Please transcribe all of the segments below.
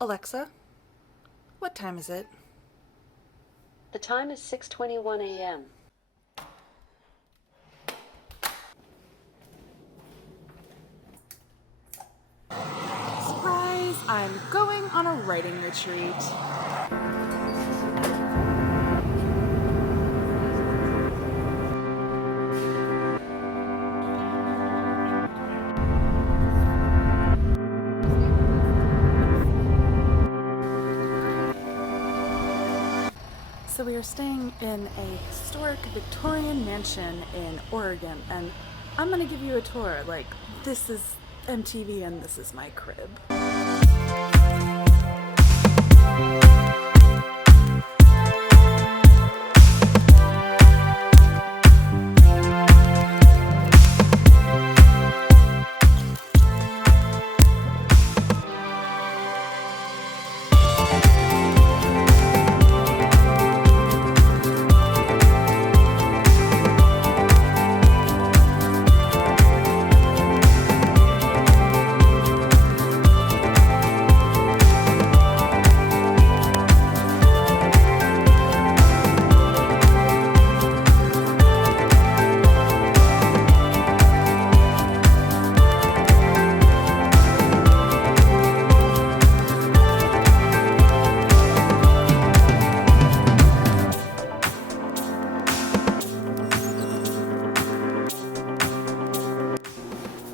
Alexa, what time is it? The time is 6:21 a.m. Surprise! I'm going on a writing retreat. So we are staying in a historic Victorian mansion in Oregon, and I'm gonna give you a tour. Like, this is MTV and this is my crib.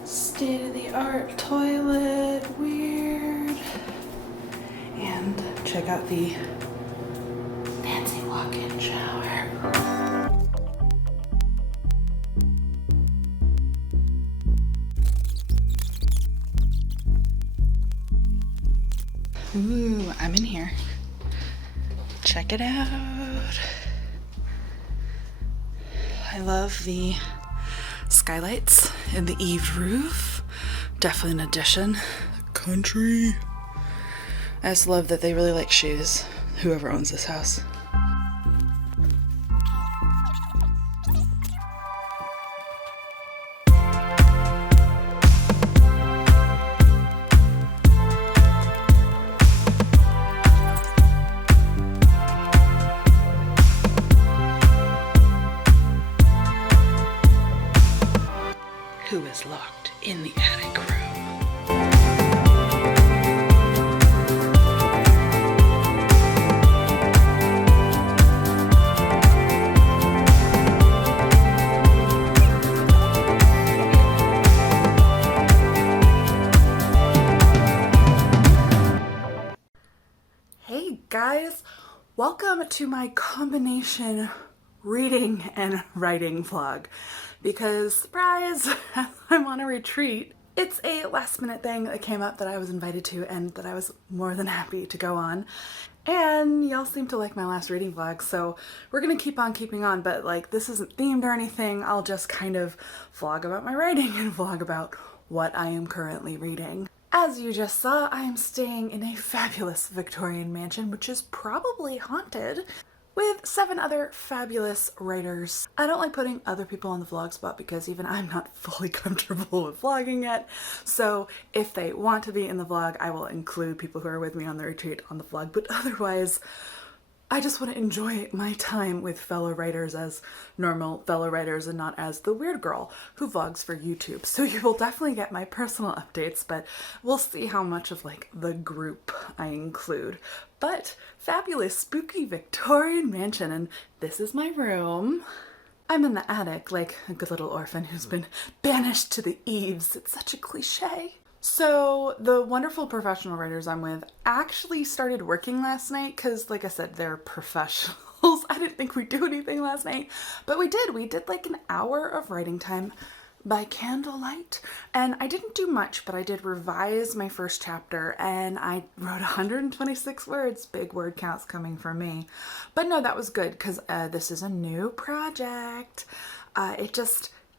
State-of-the-art toilet, weird. And check out the fancy walk-in shower. Ooh, I'm in here. Check it out. I love the skylights and the eaved roof. Definitely an addition. Country. I just love that they really like shoes, whoever owns this house. Who is locked in the attic room? Hey guys, welcome to my combination reading and writing vlog. Because, surprise, I'm on a retreat. It's a last minute thing that came up that I was invited to and that I was more than happy to go on. And y'all seem to like my last reading vlog, so we're gonna keep on keeping on, but like this isn't themed or anything. I'll just kind of vlog about my writing and vlog about what I am currently reading. As you just saw, I am staying in a fabulous Victorian mansion, which is probably haunted, with 7 other fabulous writers. I don't like putting other people on the vlog spot because even I'm not fully comfortable with vlogging yet. So if they want to be in the vlog, I will include people who are with me on the retreat on the vlog. But otherwise, I just want to enjoy my time with fellow writers as normal fellow writers and not as the weird girl who vlogs for YouTube. So you will definitely get my personal updates, but we'll see how much of like the group I include. But fabulous, spooky Victorian mansion, and this is my room. I'm in the attic like a good little orphan who's been banished to the eaves. It's such a cliche. So the wonderful professional writers I'm with actually started working last night because, like I said, they're professionals. I didn't think we'd do anything last night, but we did. We did like an hour of writing time by candlelight, and I didn't do much, but I did revise my first chapter and I wrote 126 words. Big word counts coming from me. But no, that was good because this is a new project.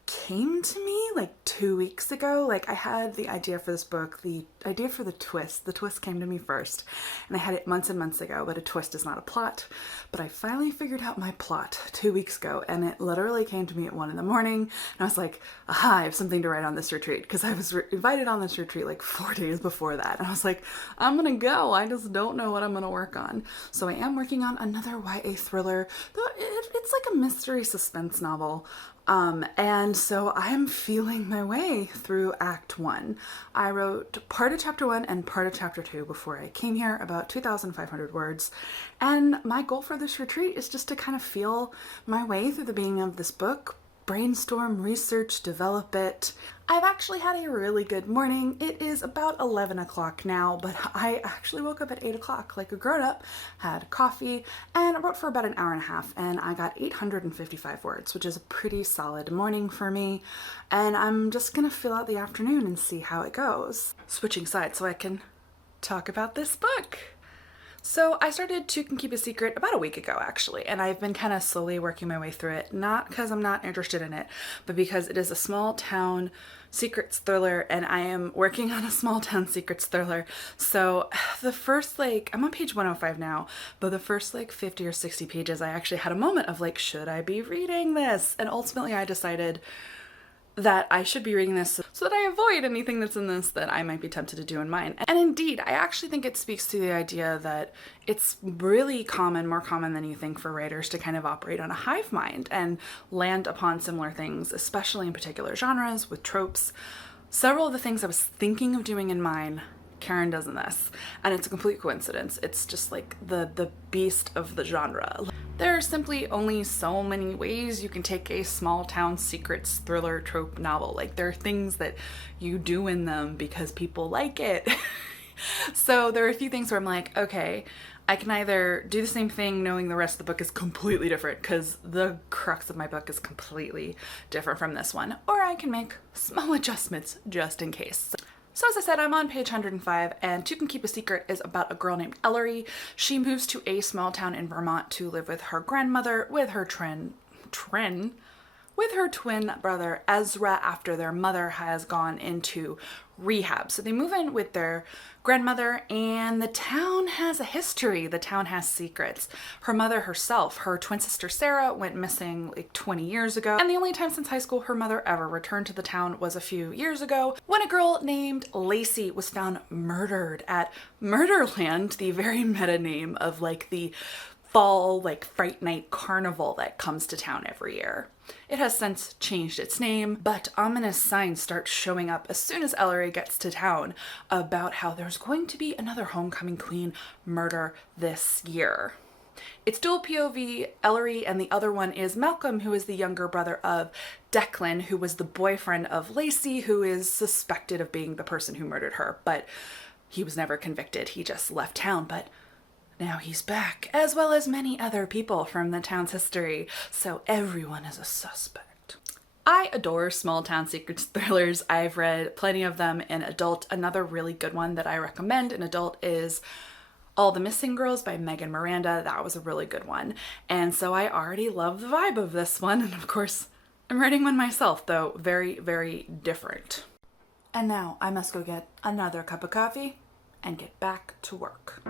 came to me like 2 weeks ago. Like, I had the idea for this book, the idea for the twist. The twist came to me first, and I had it months and months ago, but a twist is not a plot. But I finally figured out my plot 2 weeks ago, and it literally came to me at 1 in the morning, and I was like, aha, I have something to write on this retreat, because I was invited on this retreat like 4 days before that, and I was like, I'm gonna go, I just don't know what I'm gonna work on. So I am working on another YA thriller, though it's like a mystery suspense novel. And so I'm feeling my way through Act 1. I wrote part of Chapter 1 and part of Chapter 2 before I came here, about 2,500 words. And my goal for this retreat is just to kind of feel my way through the beginning of this book, brainstorm, research, develop it. I've actually had a really good morning. It is about 11 o'clock now, but I actually woke up at 8 o'clock like a grown-up, had coffee, and wrote for about an hour and a half, and I got 855 words, which is a pretty solid morning for me, and I'm just gonna fill out the afternoon and see how it goes. Switching sides so I can talk about this book. So I started To Can Keep a Secret about a week ago, actually, and I've been kind of slowly working my way through it, not because I'm not interested in it, but because it is a small town secrets thriller, and I am working on a small town secrets thriller. So the first, I'm on page 105 now, but the first 50 or 60 pages, I actually had a moment of should I be reading this? And ultimately I decided that I should be reading this so that I avoid anything that's in this that I might be tempted to do in mine. And indeed, I actually think it speaks to the idea that it's really common, more common than you think, for writers to kind of operate on a hive mind and land upon similar things, especially in particular genres with tropes. Several of the things I was thinking of doing in mine, Karen does in this, and it's a complete coincidence. It's just the beast of the genre. There are simply only so many ways you can take a small town secrets thriller trope novel. There are things that you do in them because people like it. So there are a few things where I'm like, okay, I can either do the same thing knowing the rest of the book is completely different, because the crux of my book is completely different from this one, or I can make small adjustments just in case. So as I said, I'm on page 105, and To Can Keep a Secret is about a girl named Ellery. She moves to a small town in Vermont to live with her grandmother, with her twin brother Ezra, after their mother has gone into rehab. So they move in with their grandmother, and the town has a history. The town has secrets. Her mother herself, her twin sister Sara, went missing 20 years ago, and the only time since high school her mother ever returned to the town was a few years ago, when a girl named Lacey was found murdered at Murderland, the very meta name of the fall Fright Night carnival that comes to town every year. It has since changed its name, but ominous signs start showing up as soon as Ellery gets to town about how there's going to be another homecoming queen murder this year. It's dual POV, Ellery, and the other one is Malcolm, who is the younger brother of Declan, who was the boyfriend of Lacey, who is suspected of being the person who murdered her, but he was never convicted. He just left town, but now he's back, as well as many other people from the town's history, so everyone is a suspect. I adore small town secrets thrillers. I've read plenty of them in adult. Another really good one that I recommend in adult is All the Missing Girls by Megan Miranda. That was a really good one. And so I already love the vibe of this one, and of course, I'm writing one myself, though very, very different. And now I must go get another cup of coffee and get back to work.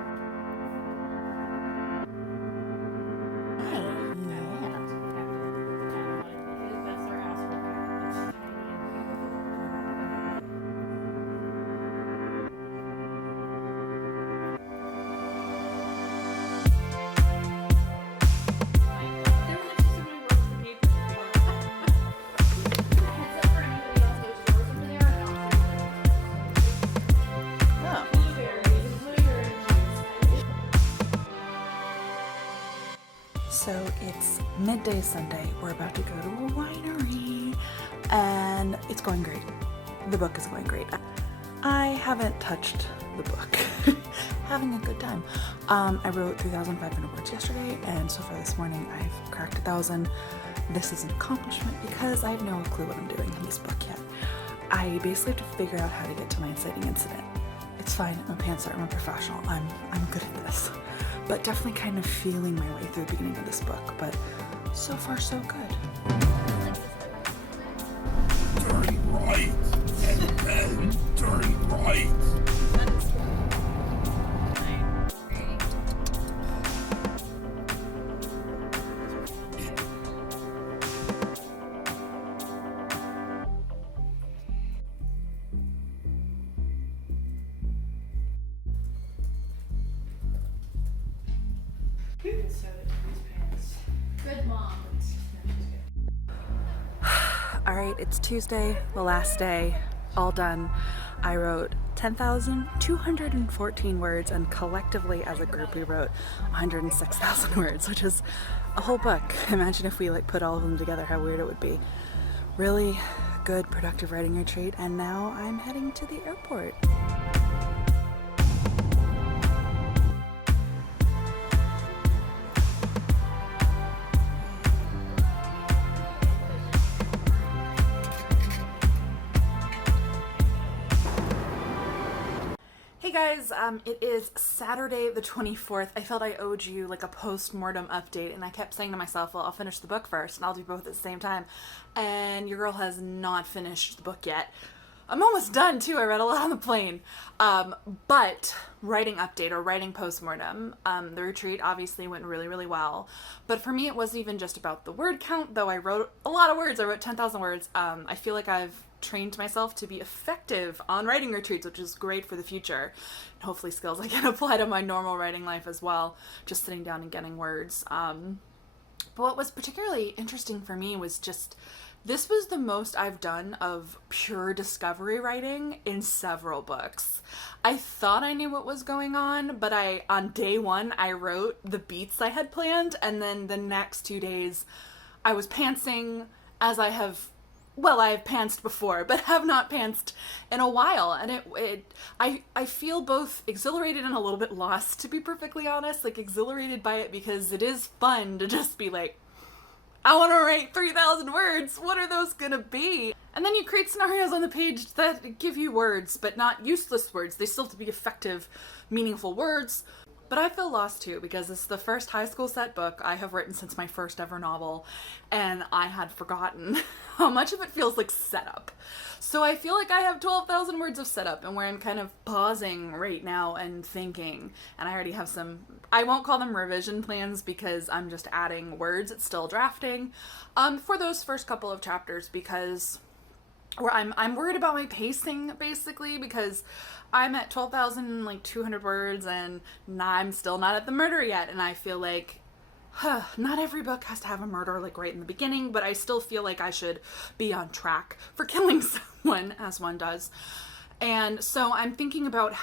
So it's midday Sunday. We're about to go to a winery, and it's going great. The book is going great. I haven't touched the book. Having a good time. I wrote 3,500 words yesterday, and so far this morning I've cracked 1,000. This is an accomplishment because I have no clue what I'm doing in this book yet. I basically have to figure out how to get to my inciting incident. It's fine, I'm a pantser, I'm a professional, I'm good at this. But definitely kind of feeling my way through the beginning of this book, but so far so good. right, and then turn right. Good mom. All right, it's Tuesday, the last day, all done. I wrote 10,214 words, and collectively as a group we wrote 106,000 words, which is a whole book. Imagine if we put all of them together, how weird it would be. Really good, productive writing retreat, and now I'm heading to the airport. Hey guys, it is Saturday the 24th. I felt I owed you a post-mortem update, and I kept saying to myself, well, I'll finish the book first and I'll do both at the same time. And your girl has not finished the book yet. I'm almost done too. I read a lot on the plane. But writing update or writing postmortem, the retreat obviously went really, really well. But for me, it wasn't even just about the word count, though I wrote a lot of words. I wrote 10,000 words. I feel like I've trained myself to be effective on writing retreats, which is great for the future. And hopefully skills I can apply to my normal writing life as well, just sitting down and getting words. But what was particularly interesting for me was just, this was the most I've done of pure discovery writing in several books. I thought I knew what was going on, but on day one, I wrote the beats I had planned, and then the next 2 days, I was pantsing as I have pantsed before, but have not pantsed in a while. And I feel both exhilarated and a little bit lost, to be perfectly honest. Exhilarated by it because it is fun to just be I want to write 3,000 words. What are those gonna be? And then you create scenarios on the page that give you words, but not useless words. They still have to be effective, meaningful words. But I feel lost too, because it's the first high school set book I have written since my first ever novel, and I had forgotten how much of it feels like setup. So I feel like I have 12,000 words of setup, and where I'm kind of pausing right now and thinking, and I already have some, I won't call them revision plans because I'm just adding words, it's still drafting, for those first couple of chapters, because where I'm worried about my pacing, basically, because I'm at 12,200 words and I'm still not at the murder yet, and I feel like not every book has to have a murder right in the beginning, but I still feel like I should be on track for killing someone, as one does. And so I'm thinking about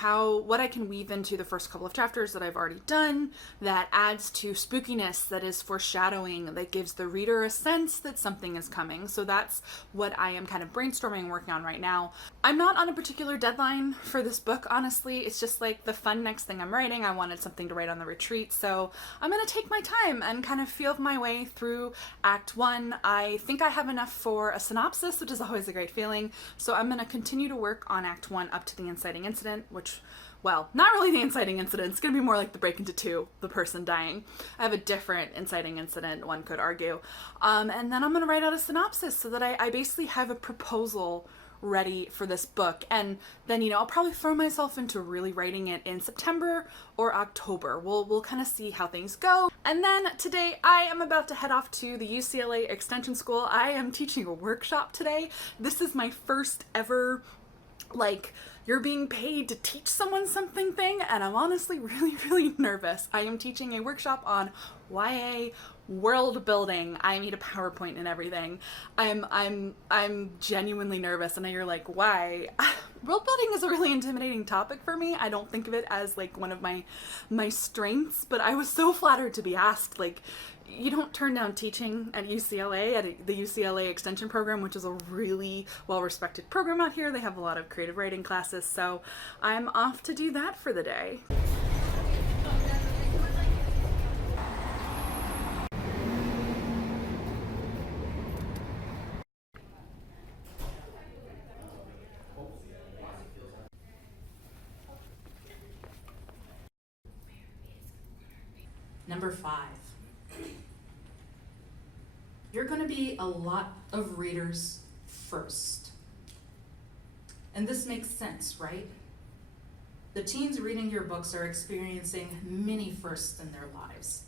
what I can weave into the first couple of chapters that I've already done that adds to spookiness, that is foreshadowing, that gives the reader a sense that something is coming. So that's what I am kind of brainstorming and working on right now. I'm not on a particular deadline for this book, honestly. It's just the fun next thing I'm writing. I wanted something to write on the retreat, so I'm going to take my time and kind of feel my way through Act 1. I think I have enough for a synopsis, which is always a great feeling, so I'm going to continue to work on Act 1 up to the inciting incident, which, well, not really the inciting incident. It's going to be more like the break into two, the person dying. I have a different inciting incident, one could argue. And then I'm going to write out a synopsis so that I basically have a proposal ready for this book. And then, I'll probably throw myself into really writing it in September or October. We'll kind of see how things go. And then today I am about to head off to the UCLA Extension School. I am teaching a workshop today. This is my first ever you're being paid to teach someone something thing, and I'm honestly really, really nervous. I am teaching a workshop on YA world building. I need a PowerPoint and everything. I'm genuinely nervous, and you're like, why? World building is a really intimidating topic for me. I don't think of it as one of my strengths, but I was so flattered to be asked. You don't turn down teaching at UCLA, at the UCLA Extension program, which is a really well-respected program out here. They have a lot of creative writing classes, so I'm off to do that for the day. Number 5. You're going to be a lot of readers first. And this makes sense, right? The teens reading your books are experiencing many firsts in their lives.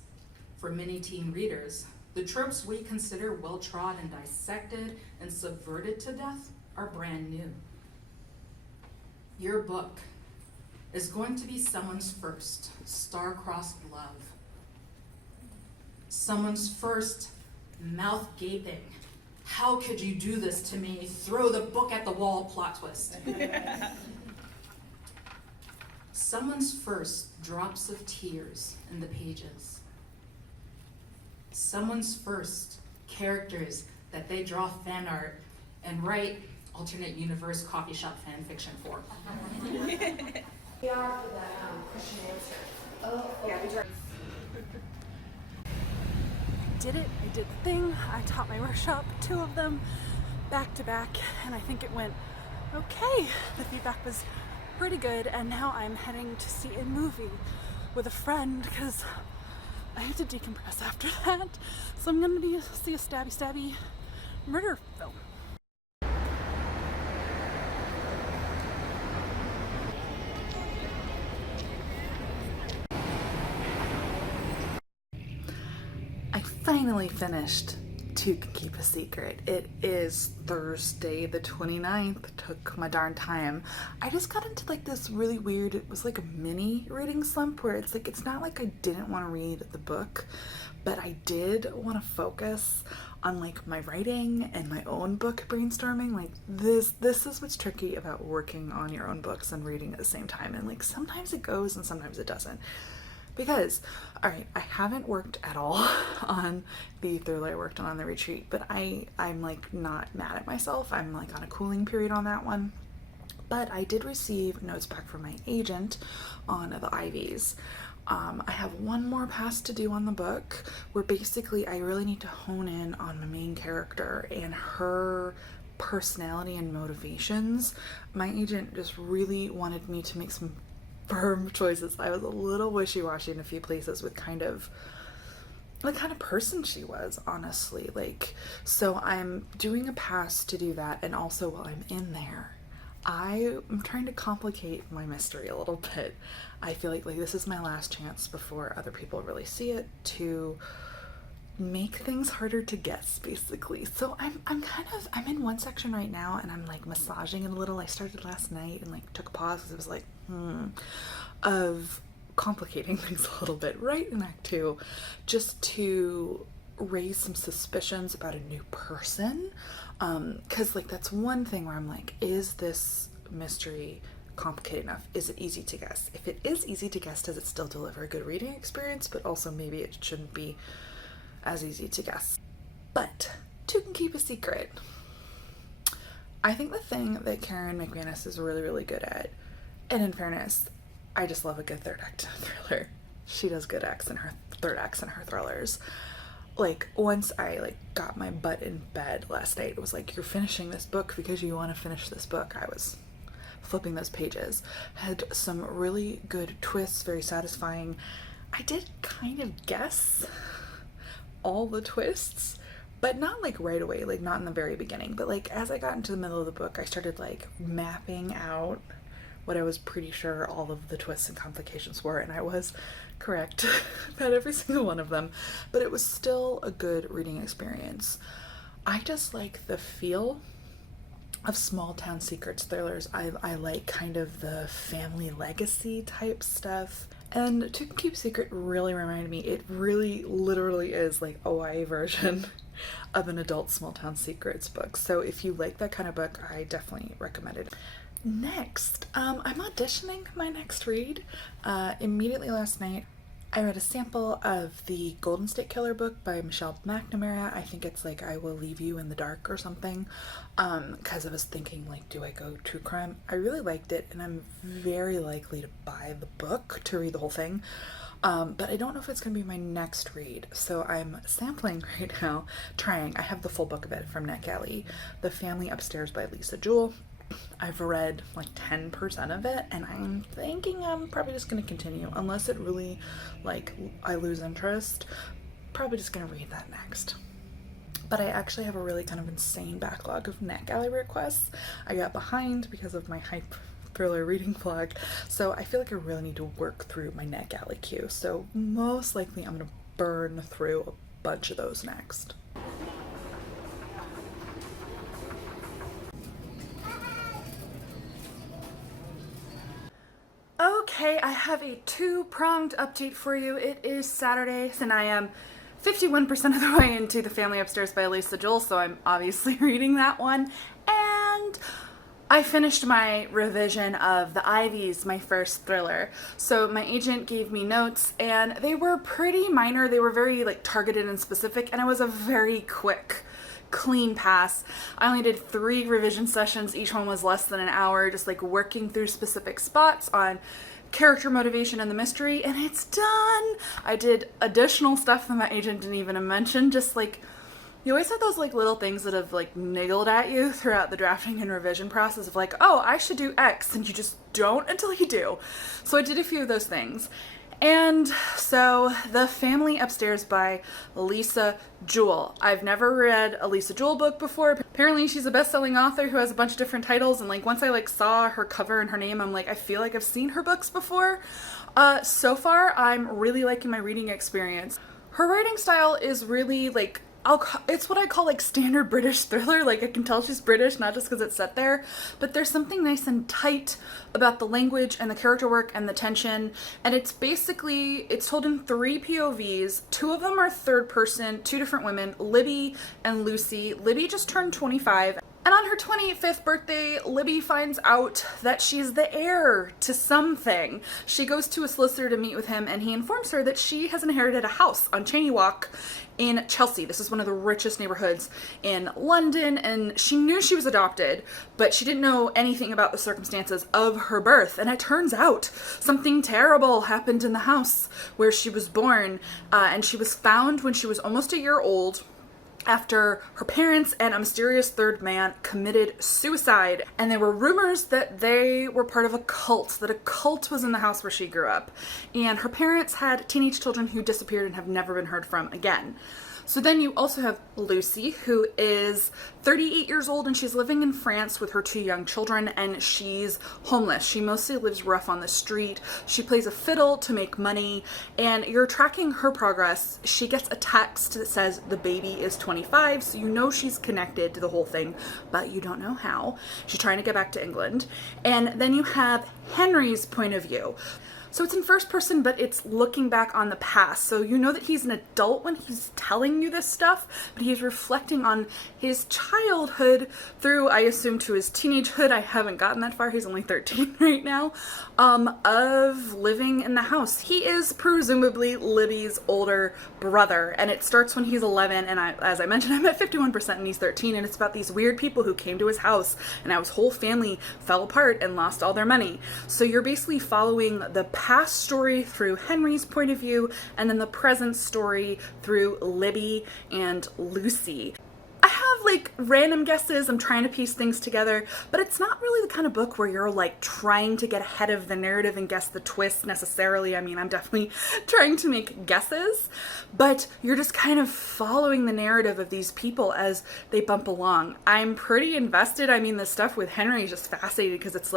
For many teen readers, the tropes we consider well-trod and dissected and subverted to death are brand new. Your book is going to be someone's first star-crossed love. Someone's first mouth gaping, how could you do this to me? Throw the book at the wall plot twist. Someone's first drops of tears in the pages. Someone's first characters that they draw fan art and write alternate universe coffee shop fan fiction for. We are for that question answer. Oh, yeah, we tried. Did it. I did the thing. I taught my workshop, 2 of them, back to back, and I think it went okay. The feedback was pretty good, and now I'm heading to see a movie with a friend because I need to decompress after that. So I'm gonna see a stabby murder film. I finally finished Two Can Keep a Secret. It is Thursday the 29th. Took my darn time. I just got into like this really weird, it was like a mini reading slump where it's like, it's not like I didn't want to read the book, but I did want to focus on like my writing and my own book brainstorming. Like this is what's tricky about working on your own books and reading at the same time. And like sometimes it goes and sometimes it doesn't. Because, all right, I haven't worked at all on the thriller I worked on the retreat, but I'm like not mad at myself. I'm like on a cooling period on that one. But I did receive notes back from my agent on the IVs. I have one more pass to do on the book where basically I really need to hone in on my main character and her personality and motivations. My agent just really wanted me to make some firm choices. I was a little wishy-washy in a few places with kind of what kind of person she was, honestly. Like, so I'm doing a pass to do that, and also while I'm in there, I'm trying to complicate my mystery a little bit. I feel like this is my last chance before other people really see it to make things harder to guess, basically. So I'm in one section right now and I'm like massaging it a little. I started last night and like took a pause because it was like of complicating things a little bit right in Act 2, just to raise some suspicions about a new person, because like that's one thing where I'm like, is this mystery complicated enough? Is it easy to guess? If it is easy to guess, does it still deliver a good reading experience? But also maybe it shouldn't be as easy to guess. But Two Can Keep a Secret. I think the thing that Karen McManus is really, really good at, and in fairness, I just love a good third act thriller. She does good acts in her third acts in her thrillers. Like, once I like got my butt in bed last night, it was like, you're finishing this book because you want to finish this book. I was flipping those pages. Had some really good twists, very satisfying. I did kind of guess all the twists, but not like right away, like not in the very beginning, but like as I got into the middle of the book, I started like mapping out what I was pretty sure all of the twists and complications were, and I was correct about every single one of them, but it was still a good reading experience. I just like the feel of small town secrets thrillers. I like kind of the family legacy type stuff. And Two Can Keep a Secret really reminded me, it really literally is like a YA version of an adult small town secrets book. So if you like that kind of book, I definitely recommend it. Next, I'm auditioning my next read. Immediately last night, I read a sample of the Golden State Killer book by Michelle McNamara. I think it's like I Will Leave You in the Dark or something, because I was thinking like, do I go true crime? I really liked it, and I'm very likely to buy the book to read the whole thing, but I don't know if it's going to be my next read, so I'm sampling right now, trying. I have the full book of it from NetGalley, The Family Upstairs by Jewell. I've read like 10% of it, and I'm thinking I'm probably just going to continue unless it really like I lose interest. Probably just going to read that next. but I actually have a really kind of insane backlog of NetGalley requests. I got behind because of my hype thriller reading vlog, so I feel like I really need to work through my NetGalley queue. So most likely I'm gonna burn through a bunch of those next. Okay, I have a two-pronged update for you. It is Saturday, and I am 51% of the way into The Family Upstairs by Elizas, Jewell, so I'm obviously reading that one. And I finished my revision of The Ivies, my first thriller. So my agent gave me notes, and they were pretty minor. They were very targeted and specific, and it was a very quick, clean pass. I only did 3 revision sessions. Each one was less than an hour, just working through specific spots on character motivation and the mystery, and it's done. I did additional stuff that my agent didn't even mention, just you always have those little things that have niggled at you throughout the drafting and revision process of oh, I should do X, and you just don't until you do. So I did a few of those things. And so The Family Upstairs by Elizas Jewell. I've never read a Elizas Jewell book before. Apparently she's a best-selling author who has a bunch of different titles, and once I saw her cover and her name, I'm I feel like I've seen her books before. So far I'm really liking my reading experience. Her writing style is really it's what I call standard British thriller. I can tell she's British, not just because it's set there, but there's something nice and tight about the language and the character work and the tension. And it's told in 3 POVs. 2 of them are third person, 2 different women, Libby and Lucy. Libby just turned 25. And on her 25th birthday, Libby finds out that she's the heir to something. She goes to a solicitor to meet with him, and he informs her that she has inherited a house on Cheyne Walk in Chelsea. This is one of the richest neighborhoods in London, and she knew she was adopted, but she didn't know anything about the circumstances of her birth. And it turns out something terrible happened in the house where she was born, and she was found when she was almost a year old, after her parents and a mysterious third man committed suicide. And there were rumors that they were part of a cult, that a cult was in the house where she grew up. And her parents had teenage children who disappeared and have never been heard from again. So then you also have Lucy, who is 38 years old, and she's living in France with her 2 young children, and she's homeless. She mostly lives rough on the street. She plays a fiddle to make money, and you're tracking her progress. She gets a text that says the baby is 25, so you know she's connected to the whole thing, but you don't know how. She's trying to get back to England. And then you have Henry's point of view. So it's in first person, but it's looking back on the past. So you know that he's an adult when he's telling you this stuff, but he's reflecting on his childhood through, I assume, to his teenagehood. I haven't gotten that far. He's only 13 right now, of living in the house. He is presumably Libby's older brother, and it starts when he's 11, and as I mentioned, I'm at 51% and he's 13, and it's about these weird people who came to his house, and how his whole family fell apart and lost all their money. So you're basically following the past story through Henry's point of view, and then the present story through Libby and Lucy. I have random guesses. I'm trying to piece things together, but it's not really the kind of book where you're trying to get ahead of the narrative and guess the twist necessarily. I mean, I'm definitely trying to make guesses, but you're just kind of following the narrative of these people as they bump along. I'm pretty invested. I mean, the stuff with Henry is just fascinating because it's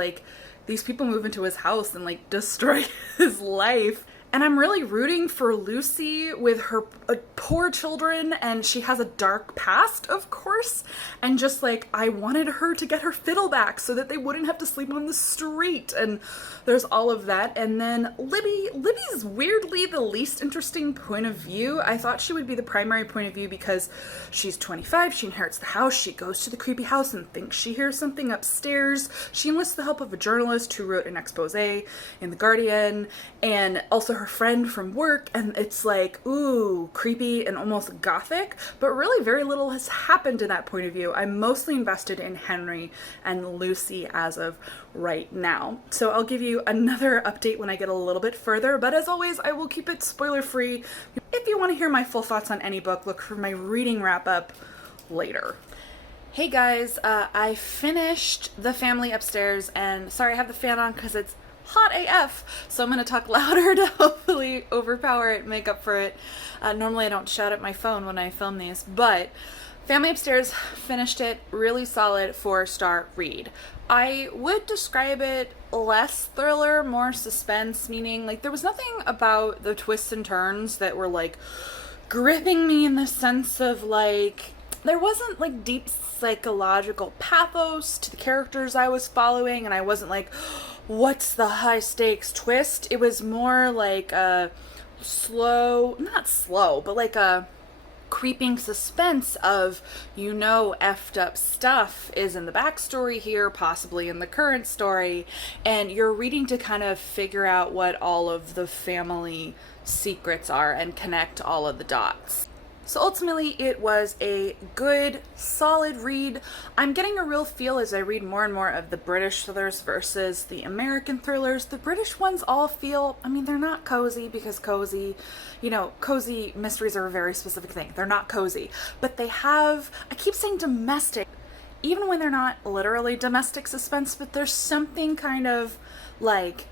these people move into his house and destroy his life. And I'm really rooting for Lucy with her poor children, and she has a dark past, of course, and just I wanted her to get her fiddle back so that they wouldn't have to sleep on the street, and there's all of that. And then Libby's weirdly the least interesting point of view. I thought she would be the primary point of view because she's 25, she inherits the house, she goes to the creepy house and thinks she hears something upstairs. She enlists the help of a journalist who wrote an expose in The Guardian, and also her friend from work, and it's ooh, creepy and almost gothic, but really very little has happened in that point of view. I'm mostly invested in Henry and Lucy as of right now. So I'll give you another update when I get a little bit further, but as always, I will keep it spoiler free. If you want to hear my full thoughts on any book, look for my reading wrap up later. Hey guys, I finished The Family Upstairs, and sorry I have the fan on because it's hot AF, so I'm going to talk louder to hopefully overpower it, make up for it. Normally I don't shout at my phone when I film these, but Family Upstairs finished it. Really solid 4-star read. I would describe it less thriller, more suspense, meaning like there was nothing about the twists and turns that were like gripping me in the sense of like there wasn't like deep psychological pathos to the characters I was following, and I wasn't like, what's the high stakes twist? It was more like a not slow, but like a creeping suspense of, you know, effed up stuff is in the backstory here, possibly in the current story, and you're reading to kind of figure out what all of the family secrets are and connect all of the dots. So ultimately, it was a good, solid read. I'm getting a real feel as I read more and more of the British thrillers versus the American thrillers. The British ones all feel, I mean, they're not cozy because cozy, you know, cozy mysteries are a very specific thing. They're not cozy, but they have, I keep saying domestic, even when they're not literally domestic suspense, but there's something kind of like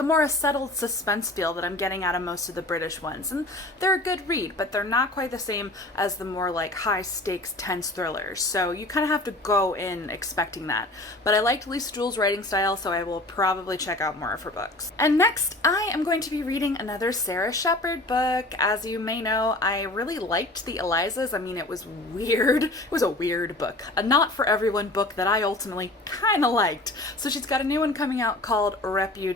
a more settled suspense feel that I'm getting out of most of the British ones. And they're a good read, but they're not quite the same as the more like high stakes, tense thrillers. So you kind of have to go in expecting that. But I liked Lisa Jewell's writing style, so I will probably check out more of her books. And next, I am going to be reading another Sara Shepard book. As you may know, I really liked the Elizas. I mean, it was weird. It was a weird book. A not for everyone book that I ultimately kind of liked. So she's got a new one coming out called Reputation,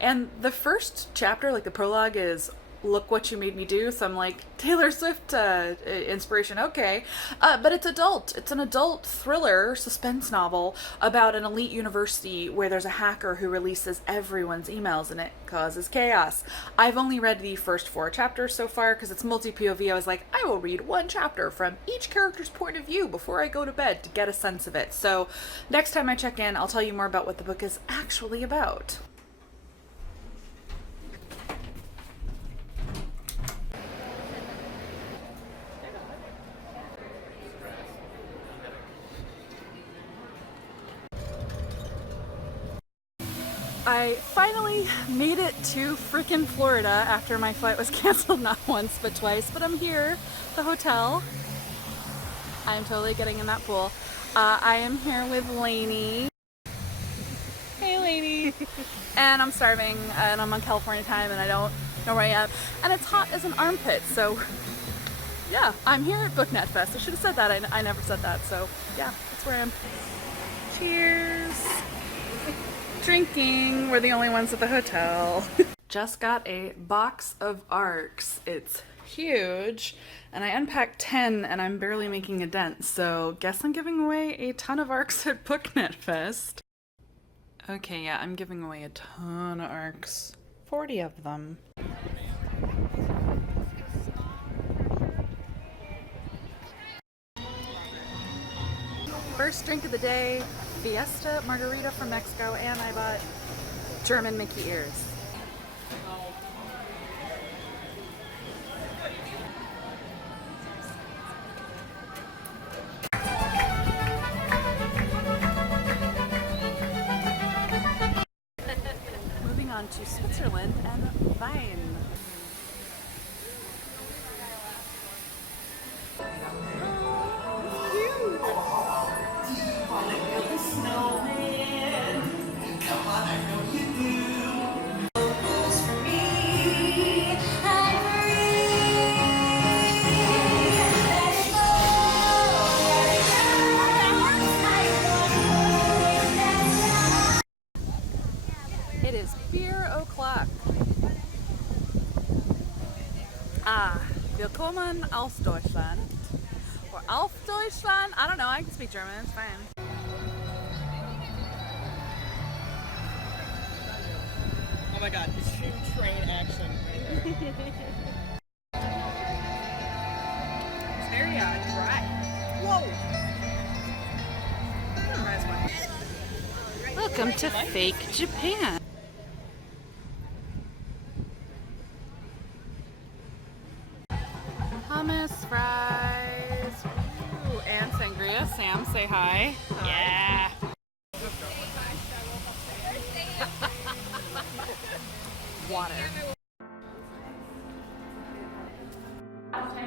and the first chapter, like the prologue, is look what you made me do. So I'm like, Taylor Swift inspiration, okay. But it's adult. It's an adult thriller suspense novel about an elite university where there's a hacker who releases everyone's emails and it causes chaos. I've only read the first 4 chapters so far because it's multi-POV. I was like, I will read 1 chapter from each character's point of view before I go to bed to get a sense of it. So next time I check in, I'll tell you more about what the book is actually about. I finally made it to frickin' Florida after my flight was canceled not once but twice, but I'm here, the hotel. I am totally getting in that pool. I am here with Lainey. Hey Lainey. And I'm starving and I'm on California time and I don't know where I am. And it's hot as an armpit, so yeah, I'm here at BookNet Fest. I should have said that, I never said that, so yeah, that's where I am. Cheers. Drinking. We're the only ones at the hotel. Just got a box of ARCs. It's huge, and I unpacked 10 and I'm barely making a dent, so guess I'm giving away a ton of ARCs at BookNet Fest. Okay, yeah, I'm giving away a ton of ARCs. 40 of them. First drink of the day, Fiesta margarita from Mexico, and I bought German Mickey ears. Moving on to Switzerland and Vine. It is beer o'clock. Willkommen aus Deutschland. Or auf Deutschland? I don't know, I can speak German, it's fine. Oh my god, it's true train action. It's very dry. Whoa! Welcome to Fake Japan. Hummus, fries, ooh, and sangria. Sam, say hi. Yeah. Water.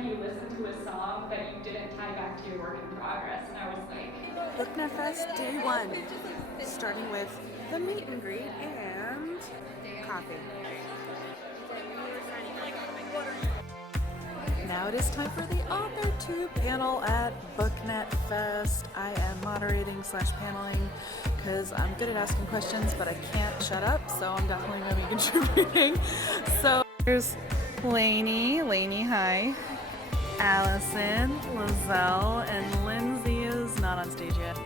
time you listen to a song that you didn't tie back to your work in progress, and I was like, BookNet Fest Day 1, starting with the meet and greet and coffee. Now it is time for the Author 2 panel at BookNet Fest. I am moderating / paneling because I'm good at asking questions, but I can't shut up, so I'm definitely going to be contributing. So here's Lainey, hi. Allison, Lizelle, and Lindsay is not on stage yet.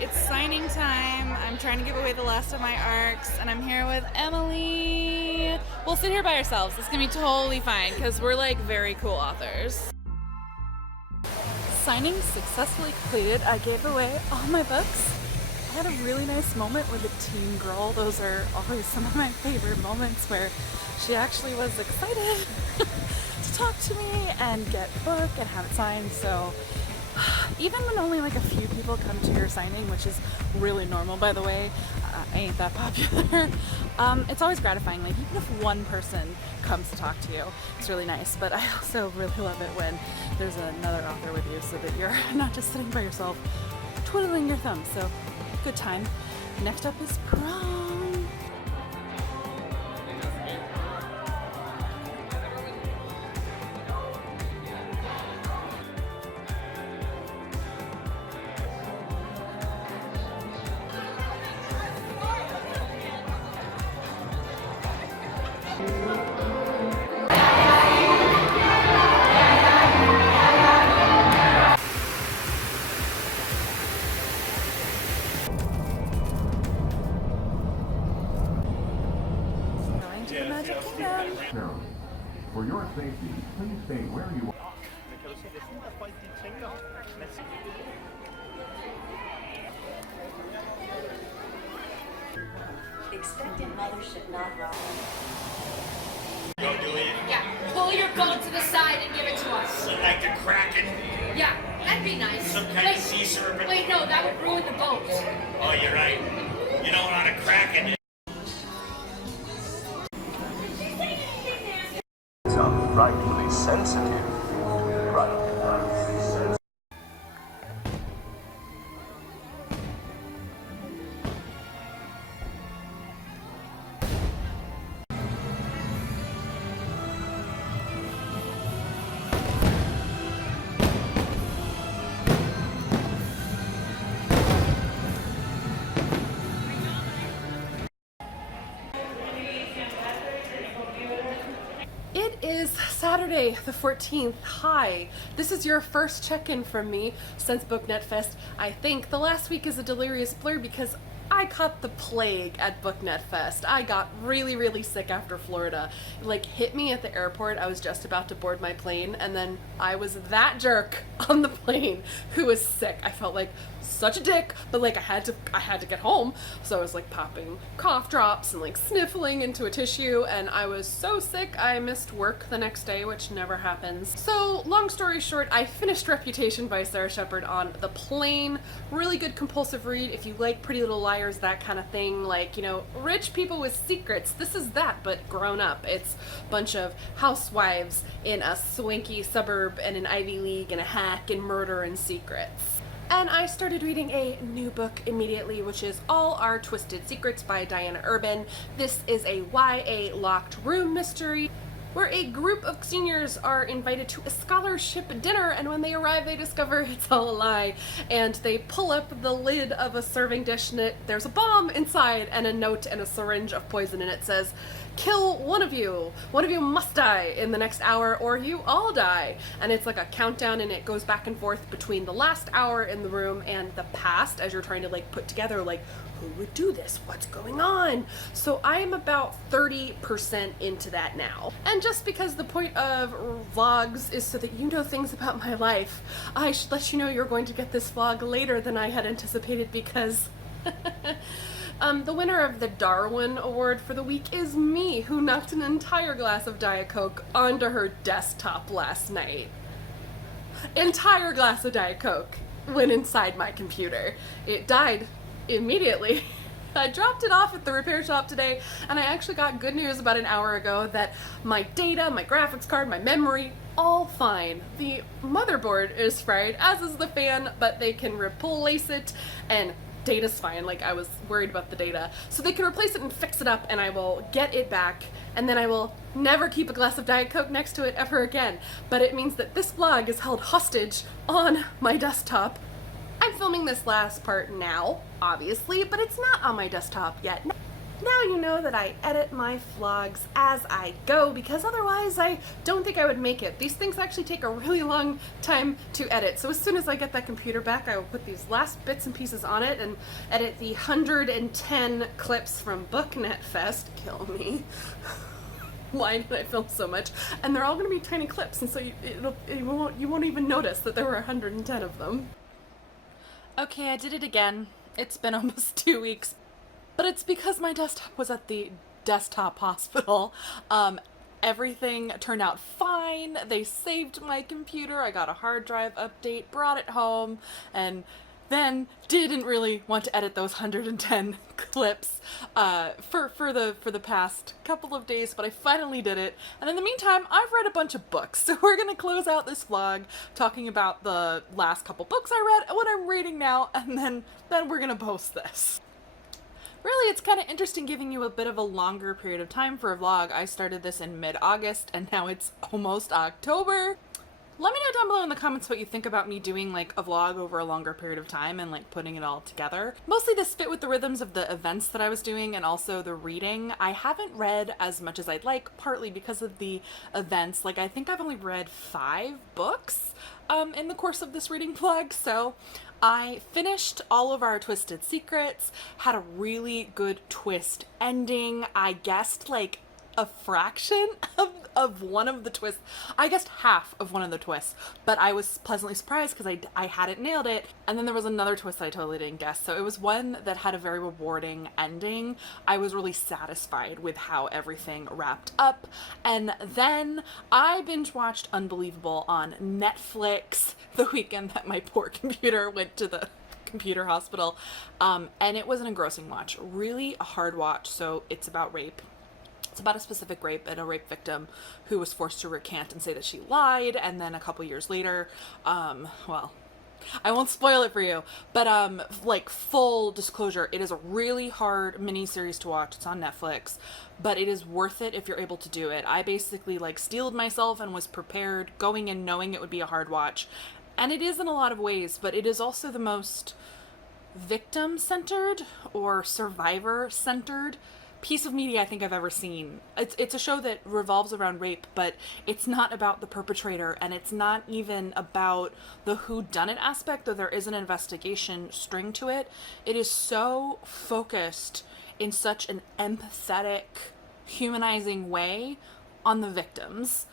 It's signing time. I'm trying to give away the last of my arcs, and I'm here with Emily. We'll sit here by ourselves. It's gonna be totally fine because we're like very cool authors. Signing successfully completed. I gave away all my books. I had a really nice moment with a teen girl. Those are always some of my favorite moments where she actually was excited to talk to me and get a book and have it signed. So even when only like a few people come to your signing, which is really normal by the way, I ain't that popular, it's always gratifying. Like even if one person comes to talk to you, it's really nice. But I also really love it when there's another author with you so that you're not just sitting by yourself twiddling your thumbs. So good time. Next up is prom. For your safety, please stay where you are. Expected mothership not wrong. Go do it. Yeah, pull your boat to the side and give it to us. Like the Kraken. Yeah, that'd be nice. Some kind of sea serpent. Wait, no, that would ruin the boat. Oh, you're right. You know what a Kraken is. Rightfully sensitive. Rightfully sensitive. It is Saturday the 14th. Hi. This is your first check-in from me since BookNet Fest. I think the last week is a delirious blur because I caught the plague at BookNet Fest. I got really sick after Florida. It like hit me at the airport. I was just about to board my plane and then I was that jerk on the plane who was sick. I felt like such a dick, but like I had to get home. So I was like popping cough drops and like sniffling into a tissue, and I was so sick I missed work the next day, which never happens. So long story short, I finished Reputation by Sara Shepard on the plane. Really good compulsive read if you like Pretty Little Liars, that kind of thing, like, you know, rich people with secrets. This is that, but grown up. It's a bunch of housewives in a swanky suburb and an Ivy League and a hack and murder and secrets. And I started reading a new book immediately, which is All Our Twisted Secrets by Diana Urban. This is a YA locked room mystery. where a group of seniors are invited to a scholarship dinner, and when they arrive they discover it's all a lie, and they pull up the lid of a serving dish and there's a bomb inside and a note and a syringe of poison, and it says, "Kill one of you must die in the next hour or you all die." And it's like a countdown, and it goes back and forth between the last hour in the room and the past as you're trying to like put together like, who would do this? What's going on? So I'm about 30% into that now. And just because the point of vlogs is so that you know things about my life, I should let you know you're going to get this vlog later than I had anticipated, because the winner of the Darwin Award for the week is me, who knocked an entire glass of Diet Coke onto her desktop last night. Entire glass of Diet Coke went inside my computer. It died immediately. I dropped it off at the repair shop today, and I actually got good news about an hour ago that my data, my graphics card, my memory, all fine. The motherboard is fried, as is the fan, but they can replace it, and data's fine. Like, I was worried about the data. So they can replace it and fix it up, and I will get it back, and then I will never keep a glass of Diet Coke next to it ever again. But it means that this vlog is held hostage on my desktop. I'm filming this last part now, obviously, but it's not on my desktop yet. Now you know that I edit my vlogs as I go, because otherwise I don't think I would make it. These things actually take a really long time to edit. So as soon as I get that computer back, I will put these last bits and pieces on it and edit the 110 clips from BookNet Fest. Kill me. Why did I film so much? And they're all going to be tiny clips, and so you won't even notice that there were 110 of them. Okay, I did it again. It's been almost 2 weeks, but it's because my desktop was at the desktop hospital. Everything turned out fine. They saved my computer. I got a hard drive update, brought it home, and then didn't really want to edit those 110 clips for the past couple of days, but I finally did it. And in the meantime, I've read a bunch of books, so we're gonna close out this vlog talking about the last couple books I read, what I'm reading now, and then we're gonna post this. Really, it's kind of interesting giving you a bit of a longer period of time for a vlog. I started this in mid-August, and now it's almost October. Let me know down below in the comments what you think about me doing like a vlog over a longer period of time and like putting it all together. Mostly this fit with the rhythms of the events that I was doing and also the reading. I haven't read as much as I'd like, partly because of the events. Like, I think I've only read 5 books in the course of this reading vlog, so I finished all of our Twisted Secrets, had a really good twist ending. I guessed like a fraction of one of the twists. I guessed half of one of the twists, but I was pleasantly surprised because I hadn't nailed it. And then there was another twist I totally didn't guess. So it was one that had a very rewarding ending. I was really satisfied with how everything wrapped up. And then I binge watched Unbelievable on Netflix the weekend that my poor computer went to the computer hospital. And it was an engrossing watch, really a hard watch. So it's about rape. It's about a specific rape and a rape victim who was forced to recant and say that she lied, and then a couple years later, well, I won't spoil it for you, but like, full disclosure, it is a really hard mini-series to watch. It's on Netflix, but it is worth it if you're able to do it. I basically like steeled myself and was prepared going in knowing it would be a hard watch, and it is in a lot of ways, but it is also the most victim-centered or survivor-centered piece of media I think I've ever seen. It's a show that revolves around rape, but it's not about the perpetrator, and it's not even about the whodunit aspect, though there is an investigation string to it. It is so focused in such an empathetic, humanizing way on the victims.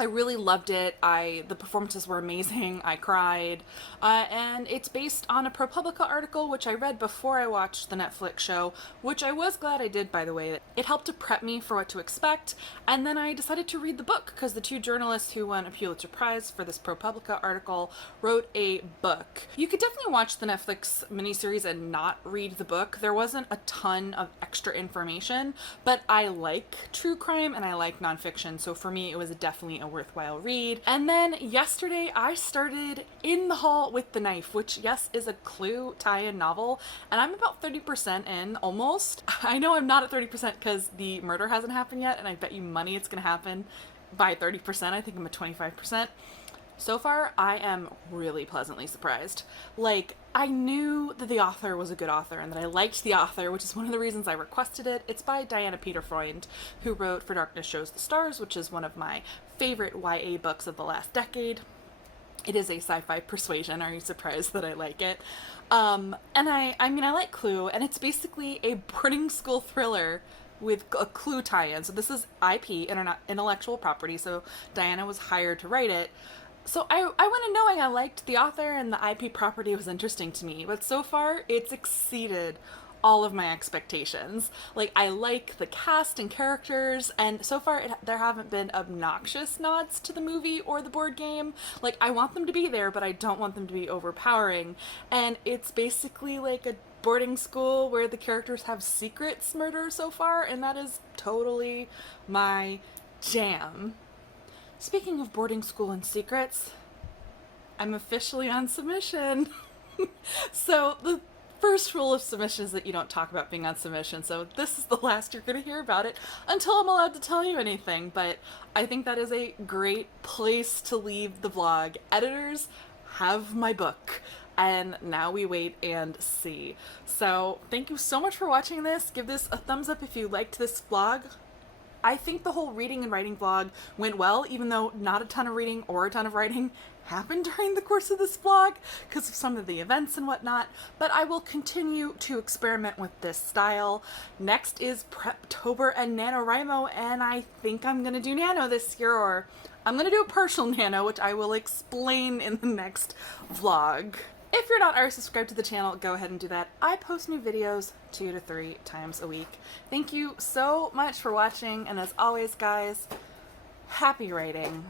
I really loved it. The performances were amazing. I cried. And it's based on a ProPublica article, which I read before I watched the Netflix show, which I was glad I did, by the way. It helped to prep me for what to expect. And then I decided to read the book because the 2 journalists who won a Pulitzer Prize for this ProPublica article wrote a book. You could definitely watch the Netflix miniseries and not read the book. There wasn't a ton of extra information, but I like true crime and I like nonfiction. So for me, it was definitely a worthwhile read. And then yesterday I started In the Hall with the Knife, which yes is a Clue tie-in novel, and I'm about 30% in, almost. I know I'm not at 30% because the murder hasn't happened yet, and I bet you money it's gonna happen by 30%. I think I'm at 25%. So far, I am really pleasantly surprised. Like, I knew that the author was a good author and that I liked the author, which is one of the reasons I requested it. It's by Diana Peter Freund, who wrote For Darkness Shows the Stars, which is one of my favorite YA books of the last decade. It is a sci-fi persuasion. Are you surprised that I like it? And I mean, I like Clue, and it's basically a boarding school thriller with a Clue tie-in. So this is IP, intellectual property, so Diana was hired to write it. So I went in knowing I liked the author and the IP property was interesting to me, but so far it's exceeded all of my expectations. Like, I like the cast and characters, and so far there haven't been obnoxious nods to the movie or the board game. Like, I want them to be there, but I don't want them to be overpowering. And it's basically like a boarding school where the characters have secrets murder so far, and that is totally my jam. Speaking of boarding school and secrets, I'm officially on submission. So the first rule of submission is that you don't talk about being on submission, so this is the last you're going to hear about it until I'm allowed to tell you anything, but I think that is a great place to leave the vlog. Editors have my book, and now we wait and see. So thank you so much for watching this. Give this a thumbs up if you liked this vlog. I think the whole reading and writing vlog went well, even though not a ton of reading or a ton of writing happened during the course of this vlog because of some of the events and whatnot, but I will continue to experiment with this style. Next is Preptober and NaNoWriMo, and I think I'm gonna do Nano this year, or I'm gonna do a partial Nano, which I will explain in the next vlog. If you're not already subscribed to the channel, go ahead and do that. I post new videos 2 to 3 times a week. Thank you so much for watching, and as always, guys, happy writing.